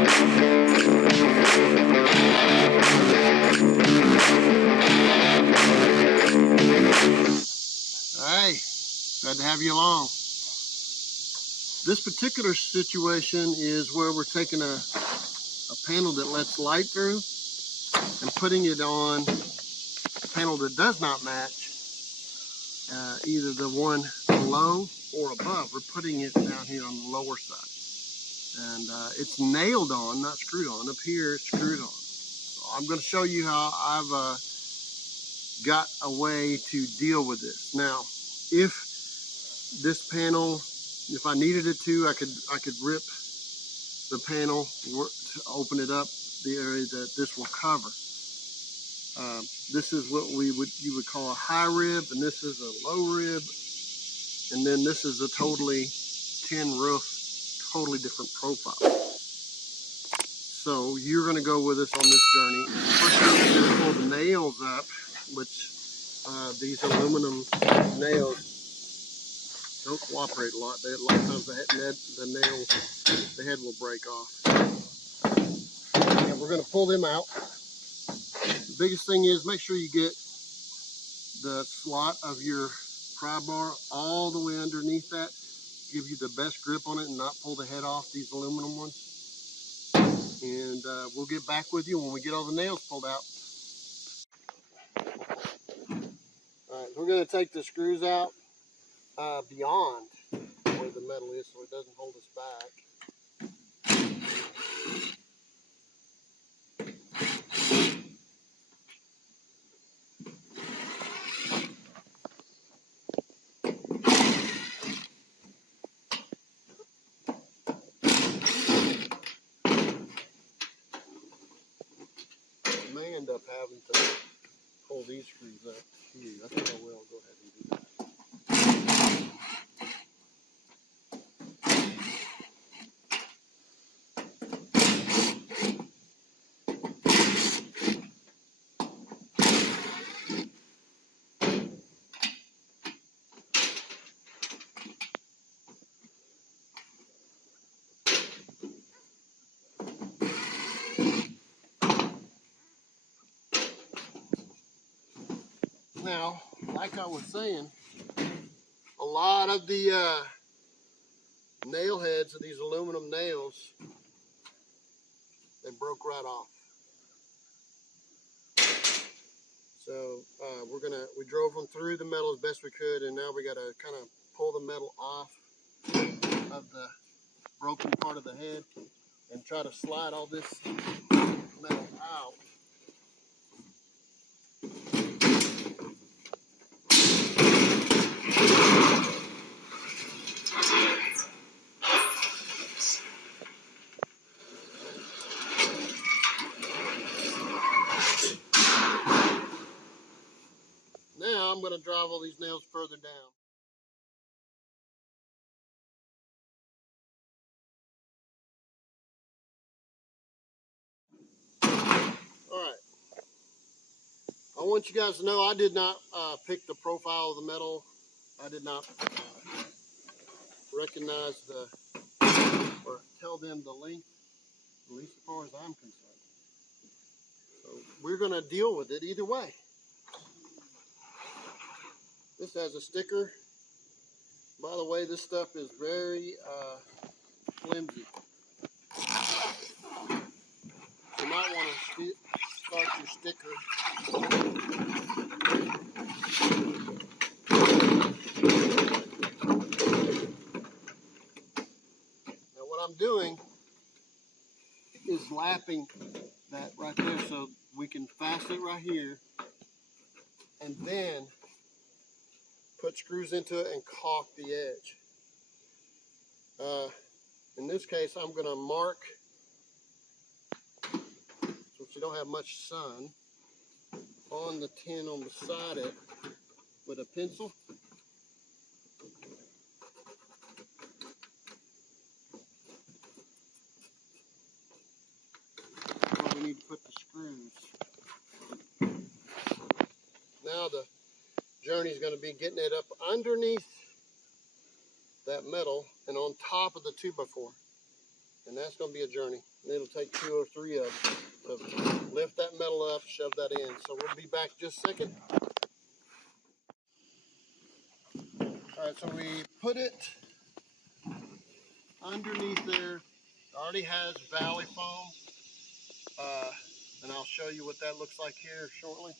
Hey, glad to have you along. This particular situation is where we're taking a panel that lets light through and putting it on a panel that does not match either the one below or above. We're putting it down here on the lower side. And it's nailed on, not screwed on. Up here, it's screwed on. So I'm going to show you how I've got a way to deal with this. Now, if this panel, if I needed it to, I could rip the panel to open it up, the area that this will cover. This is what you would call a high rib, and this is a low rib, and then this is a totally tin roof, totally different profile. So you're going to go with us on this journey. First thing you're going to pull the nails up, which these aluminum nails don't cooperate a lot. A lot of times the head will break off. And we're going to pull them out. The biggest thing is make sure you get the slot of your pry bar all the way underneath that. Give you the best grip on it and not pull the head off, these aluminum ones. And we'll get back with you when we get all the nails pulled out. All right, we're going to take the screws out beyond where the metal is so it doesn't hold us back. I may end up having to pull these screws up here. I think I will go ahead and do that. Now, like I was saying, a lot of the nail heads of these aluminum nails, they broke right off. So we drove them through the metal as best we could, and now we got to kind of pull the metal off of the broken part of the head and try to slide all this metal out. Now I'm going to drive all these nails further down. All right. I want you guys to know I did not pick the profile of the metal. I did not recognize or tell them the length, at least as far as I'm concerned. So we're going to deal with it either way. This has a sticker. By the way, this stuff is very flimsy. You might want to start your sticker. Now what I'm doing is lapping that right there so we can fasten it right here and then put screws into it and caulk the edge. In this case, I'm going to mark, since you don't have much sun, on the tin on beside it with a pencil. Where we need to put the screws. Now the journey is going to be getting it up underneath that metal and on top of the 2x4, and that's going to be a journey. And it'll take 2 or 3 of them to lift that metal up, shove that in. So we'll be back just a second. All right, so we put it underneath there. It already has valley foam. And I'll show you what that looks like here shortly.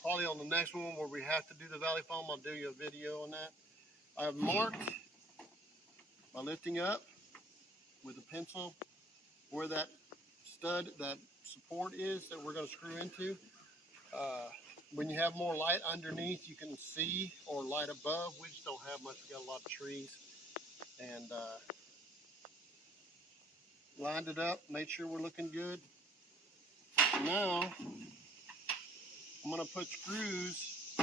Probably on the next one where we have to do the valley foam, I'll do you a video on that. I've marked by lifting up with a pencil where that stud, that support is that we're going to screw into. When you have more light underneath, you can see, or light above. We just don't have much. We got a lot of trees. And lined it up, made sure we're looking good. Now, I'm going to put screws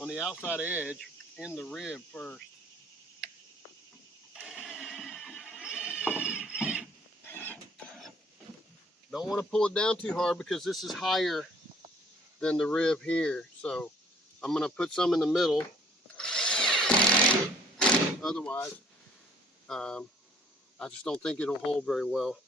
on the outside edge in the rib first. Don't want to pull it down too hard because this is higher than the rib here. So I'm going to put some in the middle. Otherwise, I just don't think it'll hold very well.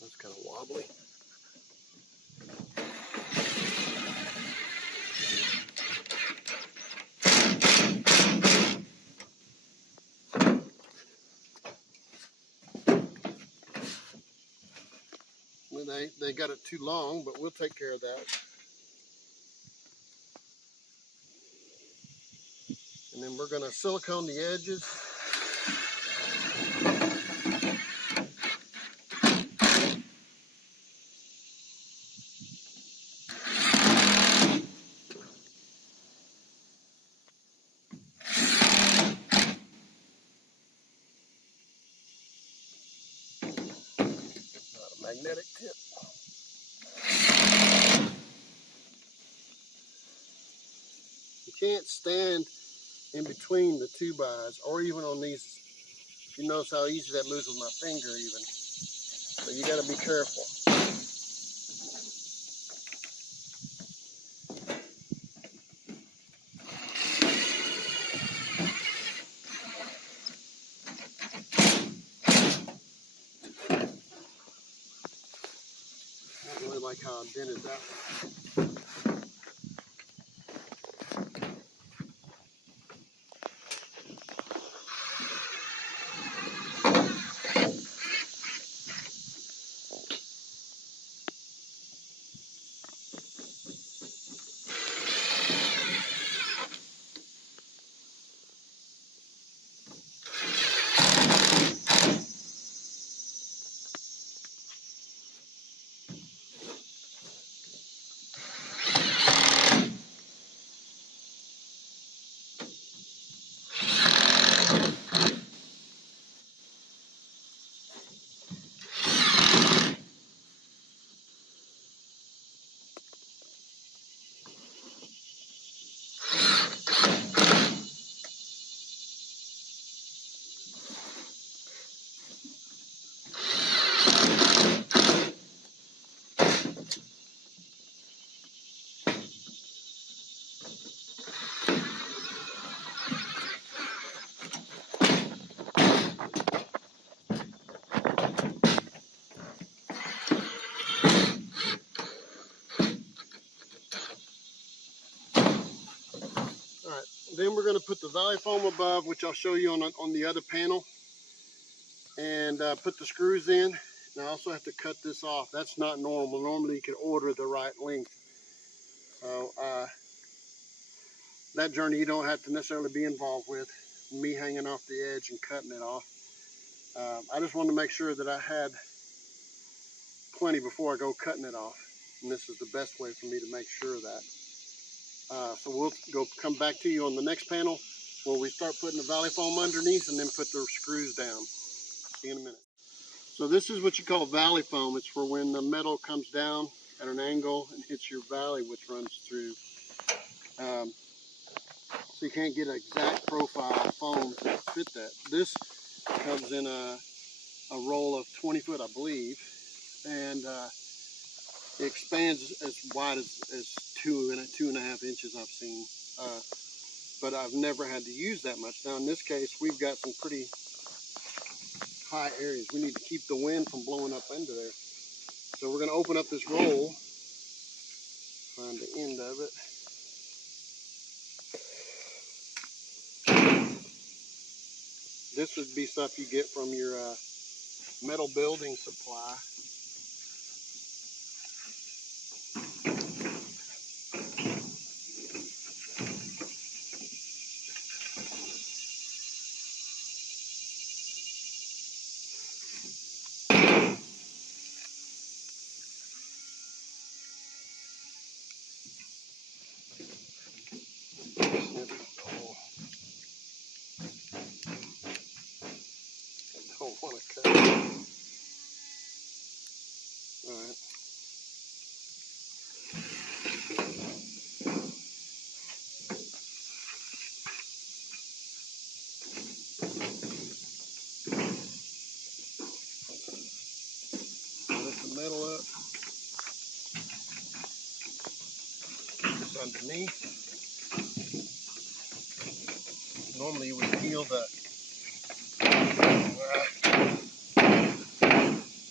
That's kind of wobbly. They got it too long, but we'll take care of that. And then we're going to silicone the edges. Not a magnetic tip. You can't stand in between the 2x or even on these. You notice how easy that moves with my finger even. So you got to be careful. I don't really like how I dented that one. Alright, then we're going to put the valley foam above, which I'll show you on the other panel, and put the screws in. Now I also have to cut this off. That's not normal. Normally you can order the right length. So that journey you don't have to necessarily be involved with, me hanging off the edge and cutting it off. I just wanted to make sure that I had plenty before I go cutting it off. And this is the best way for me to make sure of that. So we'll come back to you on the next panel where we start putting the valley foam underneath and then put the screws down. See you in a minute. So this is what you call valley foam. It's for when the metal comes down at an angle and hits your valley, which runs through. So you can't get an exact profile foam to fit that. This comes in a roll of 20 foot, I believe, and it expands as wide as 2.5 inches I've seen. But I've never had to use that much. Now in this case, we've got some pretty high areas. We need to keep the wind from blowing up into there. So we're going to open up this roll, find the end of it. This would be stuff you get from your metal building supply. Don't want to cut it. All right. Lift the metal up. Just underneath. Normally you would peel the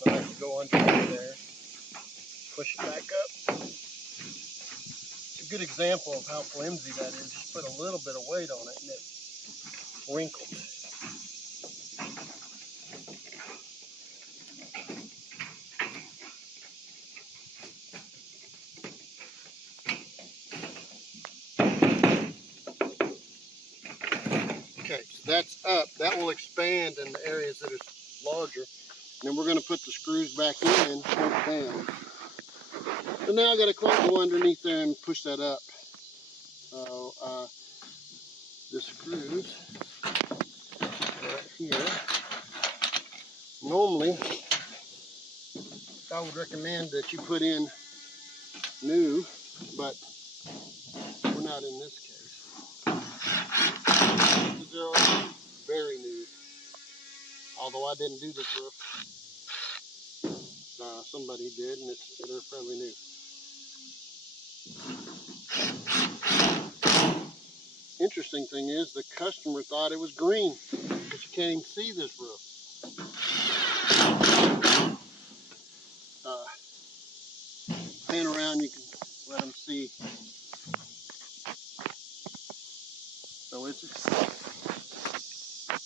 so I can go under there. Push it back up. It's a good example of how flimsy that is. Just put a little bit of weight on it and it wrinkled. Okay, so that's up. That will expand in the areas that are larger. And then we're going to put the screws back in and pull it down. So now I got to go underneath there and push that up. So the screws right here. Normally, I would recommend that you put in new, but we're not in this case. They're all very new. Although I didn't do this roof, somebody did, and they're fairly new. Interesting thing is, the customer thought it was green, but you can't even see this roof. Pan around, you can let them see. So it's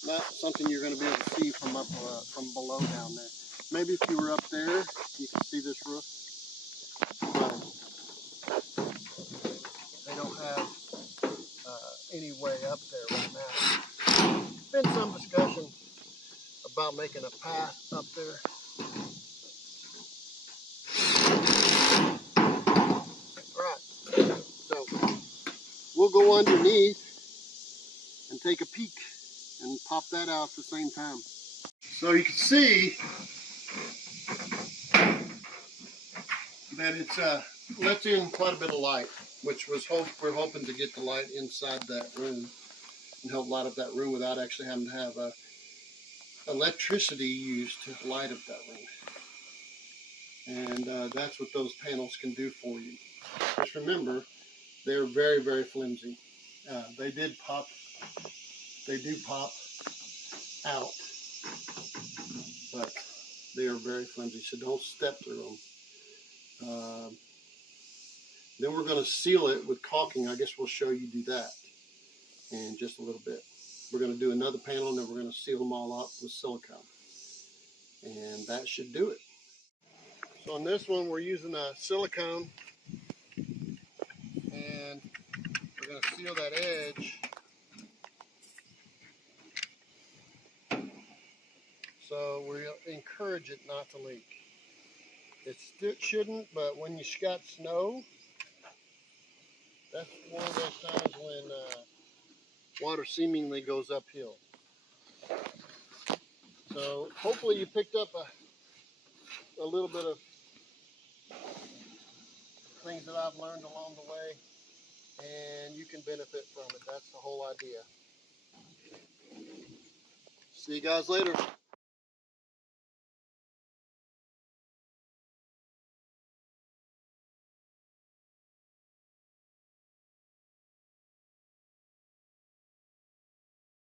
not something you're going to be able to see from below down there. Maybe if you were up there, you can see this roof. But they don't have any way up there right now. There's been some discussion about making a path up there. Right. So we'll go underneath and take a peek and pop that out at the same time. So you can see that it's lets in quite a bit of light, which was we're hoping to get the light inside that room and help light up that room without actually having to have electricity used to light up that room. And that's what those panels can do for you. Just remember, they're very, very flimsy. They do pop out, but they are very flimsy, so don't step through them. Then we're going to seal it with caulking. I guess we'll show you do that in just a little bit. We're going to do another panel, and then we're going to seal them all up with silicone. And that should do it. So on this one, we're using a silicone, and we're going to seal that edge. So we encourage it not to leak. It shouldn't, but when you got snow, that's one of those times when water seemingly goes uphill. So hopefully you picked up a little bit of things that I've learned along the way, and you can benefit from it. That's the whole idea. See you guys later.